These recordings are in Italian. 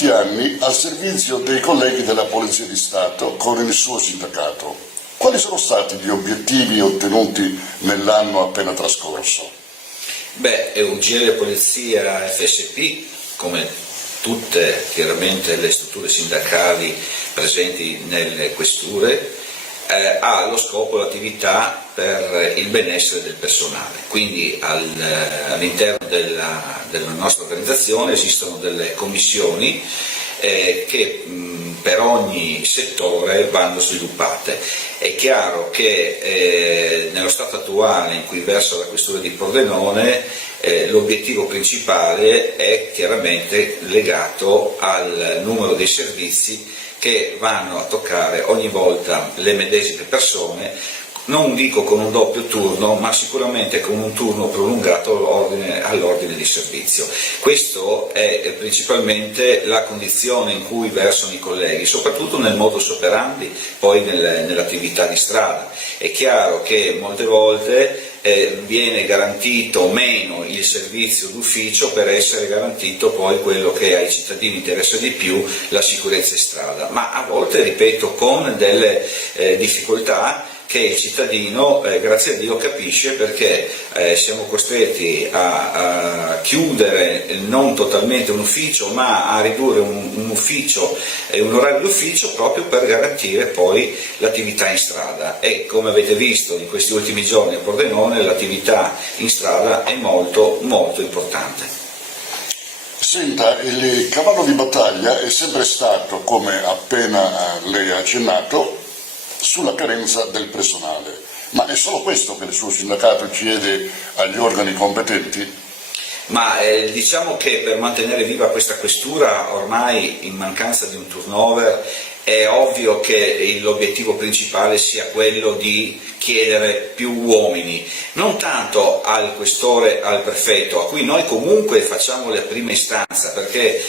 molti anni al servizio dei colleghi della Polizia di Stato con il suo sindacato. Quali sono stati gli obiettivi ottenuti nell'anno appena trascorso? UGL Polizia FSP, come tutte chiaramente le strutture sindacali presenti nelle questure, ha lo scopo l'attività per il benessere del personale, quindi all'interno della nostra organizzazione esistono delle commissioni che per ogni settore vanno sviluppate. È chiaro che nello stato attuale in cui versa la questura di Pordenone l'obiettivo principale è chiaramente legato al numero dei servizi che vanno a toccare ogni volta le medesime persone, non dico con un doppio turno, ma sicuramente con un turno prolungato all'ordine di servizio. Questo è principalmente la condizione in cui versano i colleghi, soprattutto nel modus operandi, poi nell'attività di strada. È chiaro che molte volte viene garantito meno il servizio d'ufficio per essere garantito poi quello che ai cittadini interessa di più, la sicurezza in strada, ma a volte, ripeto, con delle difficoltà che il cittadino, grazie a Dio, capisce, perché siamo costretti a chiudere non totalmente un ufficio, ma a ridurre un ufficio e un orario d'ufficio proprio per garantire poi l'attività in strada. E come avete visto in questi ultimi giorni a Pordenone, l'attività in strada è molto molto importante. Senta, il cavallo di battaglia è sempre stato, come appena lei ha accennato, sulla carenza del personale. Ma è solo questo che il suo sindacato chiede agli organi competenti? Diciamo che per mantenere viva questa questura, ormai in mancanza di un turnover, è ovvio che l'obiettivo principale sia quello di chiedere più uomini, non tanto al questore, al prefetto, a cui noi comunque facciamo la prima istanza, perché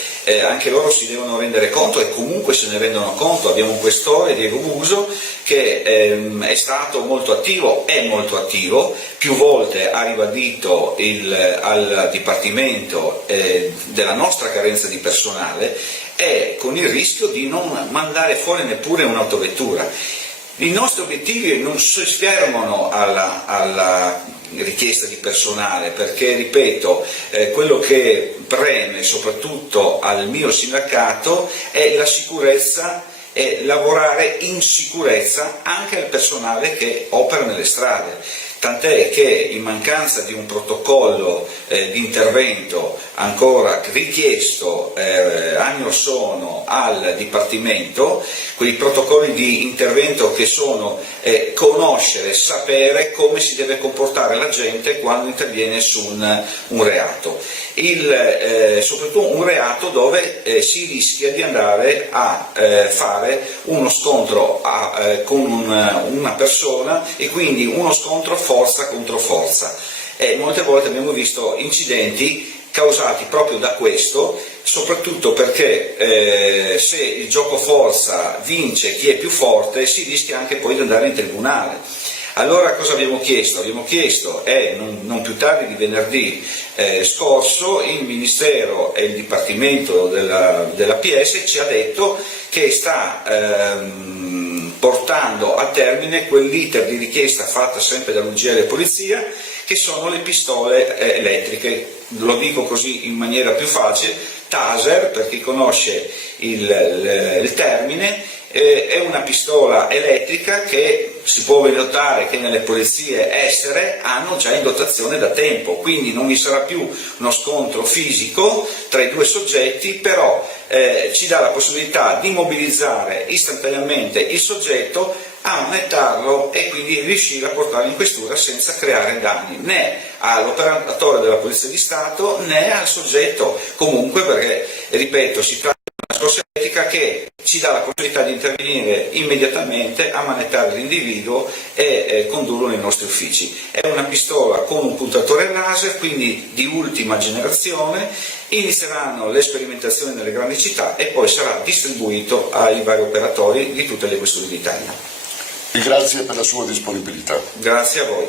anche loro si devono rendere conto, e comunque se ne rendono conto. Abbiamo un questore, Diego Buso, che è stato molto attivo, è molto attivo, più volte ha ribadito al Dipartimento della nostra carenza di personale, e con il rischio di non mandare fuori neppure un'autovettura. I nostri obiettivi non si fermano alla richiesta di personale, perché, ripeto, quello che preme soprattutto al mio sindacato è la sicurezza e lavorare in sicurezza anche al personale che opera nelle strade. Tant'è che in mancanza di un protocollo di intervento ancora richiesto anni or sono al Dipartimento, quei protocolli di intervento che sono conoscere, sapere come si deve comportare la gente quando interviene su un reato, soprattutto un reato dove si rischia di andare a fare uno scontro con una persona, e quindi uno scontro forza contro forza. Molte volte abbiamo visto incidenti causati proprio da questo, soprattutto perché se il gioco forza vince chi è più forte, si rischia anche poi di andare in tribunale. Allora cosa abbiamo chiesto? Abbiamo chiesto, non più tardi di venerdì scorso, il Ministero e il Dipartimento della PS ci ha detto che sta portando a termine quell'iter di richiesta fatta sempre dall'UGL Polizia, che sono le pistole elettriche. Lo dico così in maniera più facile: taser, per chi conosce il termine, è una pistola elettrica che si può notare che nelle polizie estere hanno già in dotazione da tempo, quindi non vi sarà più uno scontro fisico tra i due soggetti, però ci dà la possibilità di mobilizzare istantaneamente il soggetto, ammanettarlo e quindi riuscire a portarlo in questura senza creare danni né all'operatore della Polizia di Stato né al soggetto, comunque, perché, ripeto, si tratta di una scorsa etica che ci dà la possibilità di intervenire immediatamente, ammanettare l'individuo e condurlo nei nostri uffici. È una pistola con un puntatore laser, quindi di ultima generazione. Inizieranno le sperimentazioni nelle grandi città e poi sarà distribuito ai vari operatori di tutte le questure d'Italia. Grazie per la sua disponibilità. Grazie a voi.